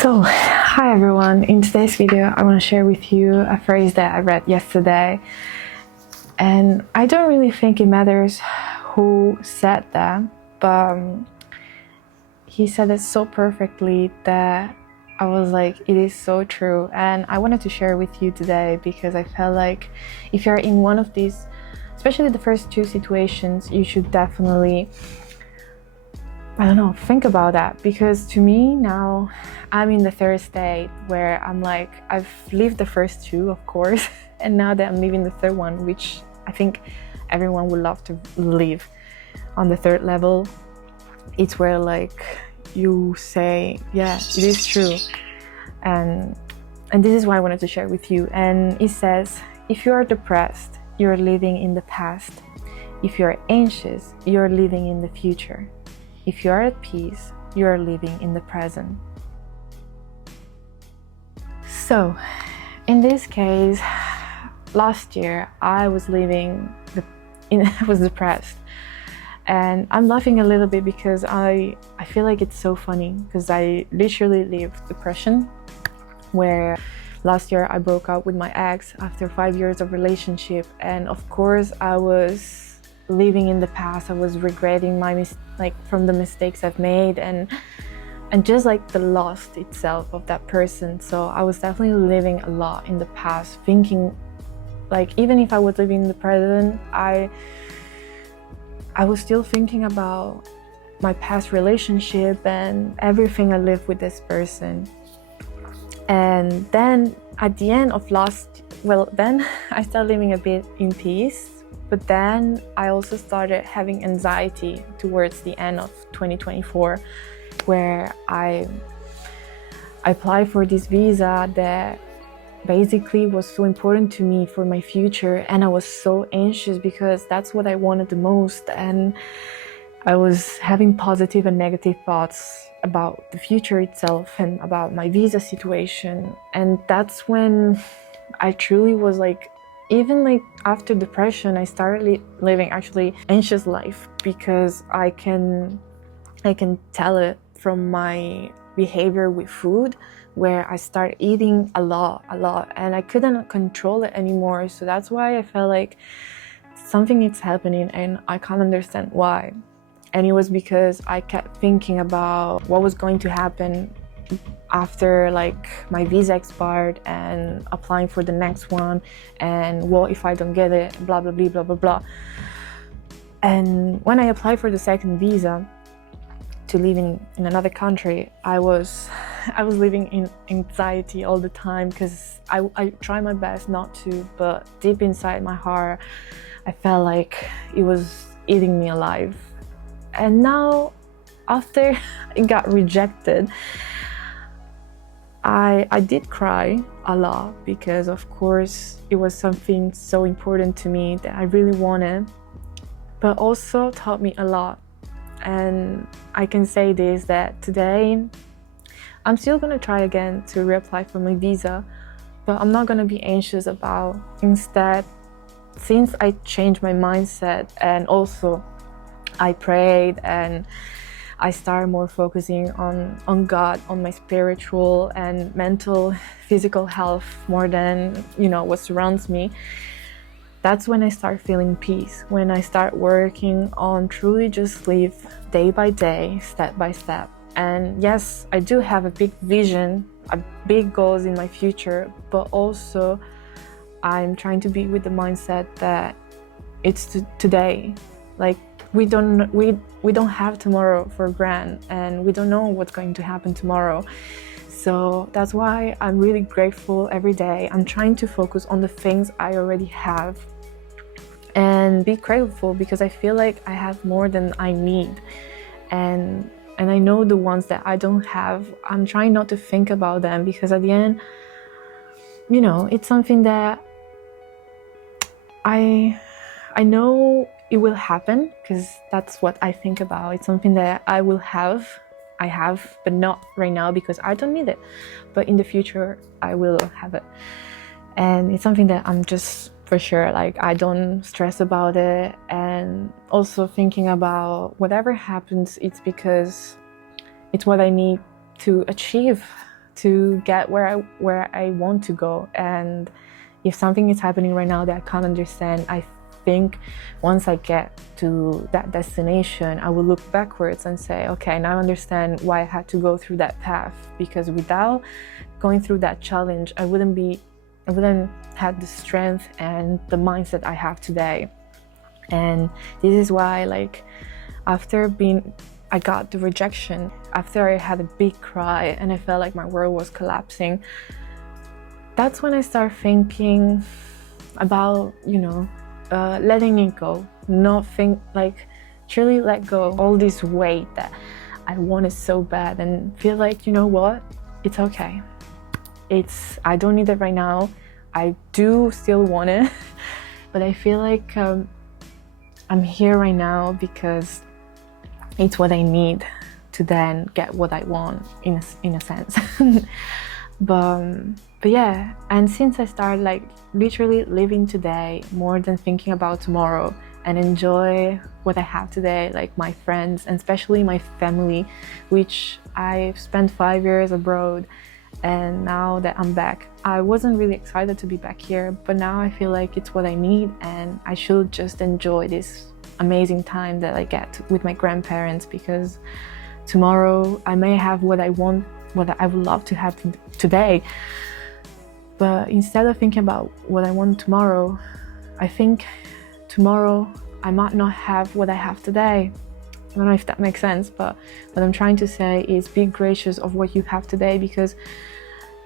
So, hi everyone. In today's video, I want to share with you a phrase that I read yesterday. And I don't really think it matters who said that, but he said it so perfectly that I was like, it is so true. And I wanted to share with you today because I felt like if you're in one of these, especially the first two situations, you should definitely, think about that. Because to me now, I'm in the third state where I'm like, I've lived the first two, of course, and now that I'm living the third one, which I think everyone would love to live on the third level, it's where like you say, yeah, it is true. And this is why I wanted to share with you. And it says, if you are depressed, you're living in the past. If you're anxious, you're living in the future. If you are at peace, you are living in the present. So, in this case, last year I was I was depressed, and I'm laughing a little bit because I feel like it's so funny because I literally lived depression, where last year I broke up with my ex after 5 years of relationship, and of course I was living in the past. I was regretting from the mistakes I've made and just like the loss itself of that person. So I was definitely living a lot in the past, thinking like even if I was living in the present, I was still thinking about my past relationship and everything I lived with this person. And then at the end of then I started living a bit in peace. But then I also started having anxiety towards the end of 2024, where I applied for this visa that basically was so important to me for my future. And I was so anxious because that's what I wanted the most. And I was having positive and negative thoughts about the future itself and about my visa situation. And that's when I truly was like, even like after depression, I started living actually anxious life, because I can tell it from my behavior with food, where I started eating a lot, and I couldn't control it anymore. So that's why I felt like something is happening and I can't understand why. And it was because I kept thinking about what was going to happen after like my visa expired and applying for the next one, and what if I don't get it, blah blah blah blah blah blah. And when I applied for the second visa to live in another country, I was living in anxiety all the time, because I try my best not to, but deep inside my heart I felt like it was eating me alive. And now after it got rejected, I did cry a lot, because of course it was something so important to me that I really wanted, but also taught me a lot. And I can say this, that today I'm still gonna try again to reapply for my visa, but I'm not gonna be anxious about. Instead, since I changed my mindset and also I prayed and I started more focusing on God, on my spiritual and mental, physical health more than, what surrounds me. That's when I start feeling peace, when I start working on truly just live day by day, step by step. And yes, I do have a big vision, a big goals in my future, but also I'm trying to be with the mindset that it's today. Like, we don't have tomorrow for granted, and we don't know what's going to happen tomorrow. So that's why I'm really grateful every day. I'm trying to focus on the things I already have and be grateful, because I feel like I have more than I need. And I know the ones that I don't have, I'm trying not to think about them, because at the end, it's something that I know it will happen, because that's what I think about. It's something that I have, but not right now because I don't need it. But in the future, I will have it. And it's something that I'm just for sure, like, I don't stress about it. And also thinking about whatever happens, it's because it's what I need to achieve to get where I want to go. And if something is happening right now that I can't understand, I think once I get to that destination, I will look backwards and say, okay, now I understand why I had to go through that path, because without going through that challenge, I wouldn't have the strength and the mindset I have today. And this is why, like, after I got the rejection, after I had a big cry and I felt like my world was collapsing, that's when I start thinking about, letting it go. Truly let go of all this weight that I wanted so bad, and feel like, you know what, it's okay. I don't need it right now. I do still want it, but I feel like I'm here right now because it's what I need to then get what I want, in a sense. But yeah, and since I started like literally living today more than thinking about tomorrow, and enjoy what I have today, like my friends and especially my family, which I've spent 5 years abroad, and now that I'm back, I wasn't really excited to be back here, but now I feel like it's what I need, and I should just enjoy this amazing time that I get with my grandparents, because tomorrow I may have what I want, what I would love to have today. But instead of thinking about what I want tomorrow, I think tomorrow I might not have what I have today. I don't know if that makes sense, but what I'm trying to say is be gracious of what you have today, because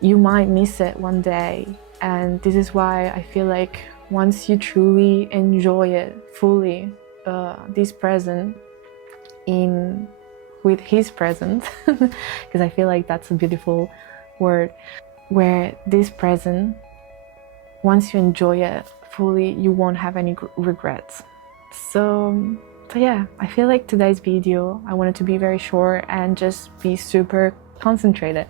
you might miss it one day. And this is why I feel like once you truly enjoy it fully, this present with his presence, because I feel like that's a beautiful word, where this present, once you enjoy it fully, you won't have any regrets. So yeah, I feel like today's video, I wanted to be very short and just be super concentrated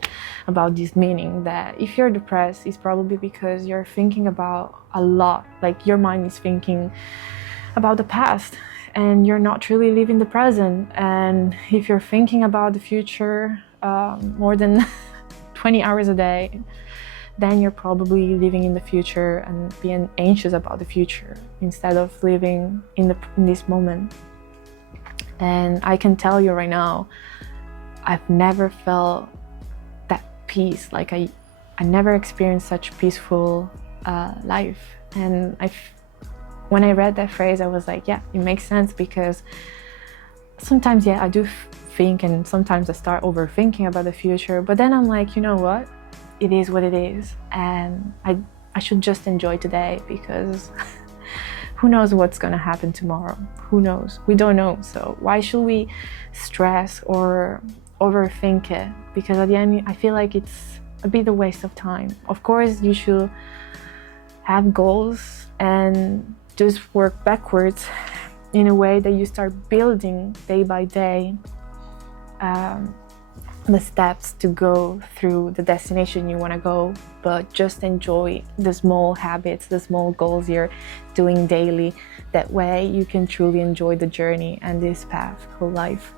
about this meaning, that if you're depressed, it's probably because you're thinking about a lot, like your mind is thinking about the past and you're not truly living the present. And if you're thinking about the future more than 20 hours a day, then you're probably living in the future and being anxious about the future instead of living in this moment. And I can tell you right now, I've never felt that peace. Like I never experienced such peaceful life. And when I read that phrase, I was like, yeah, it makes sense, because sometimes, yeah, I do think, and sometimes I start overthinking about the future, but then I'm like, you know what? It is what it is, and I should just enjoy today, because who knows what's gonna happen tomorrow? Who knows? We don't know. So why should we stress or overthink it? Because at the end, I feel like it's a bit a waste of time. Of course, you should have goals and just work backwards in a way that you start building day by day the steps to go through the destination you want to go, but just enjoy the small habits, the small goals you're doing daily. That way you can truly enjoy the journey and this path called life.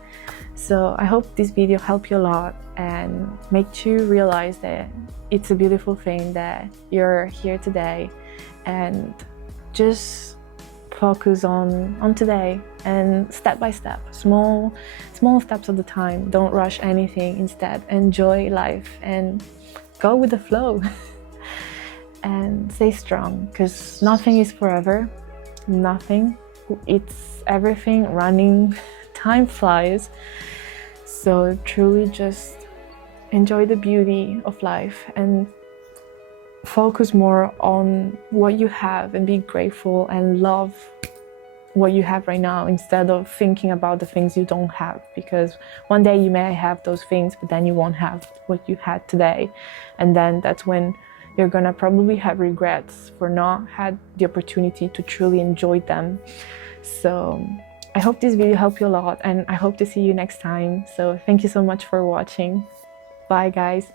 So I hope this video helped you a lot and make you realize that it's a beautiful thing that you're here today, and just focus on today, and step by step, small steps at a time. Don't rush anything. Instead, enjoy life and go with the flow. And stay strong, because nothing is forever. Nothing. It's everything running. Time flies. So truly just enjoy the beauty of life and focus more on what you have, and be grateful and love what you have right now, instead of thinking about the things you don't have, because one day you may have those things, but then you won't have what you had today, and then that's when you're gonna probably have regrets for not had the opportunity to truly enjoy them. So I hope this video helped you a lot, and I hope to see you next time. So thank you so much for watching. Bye guys.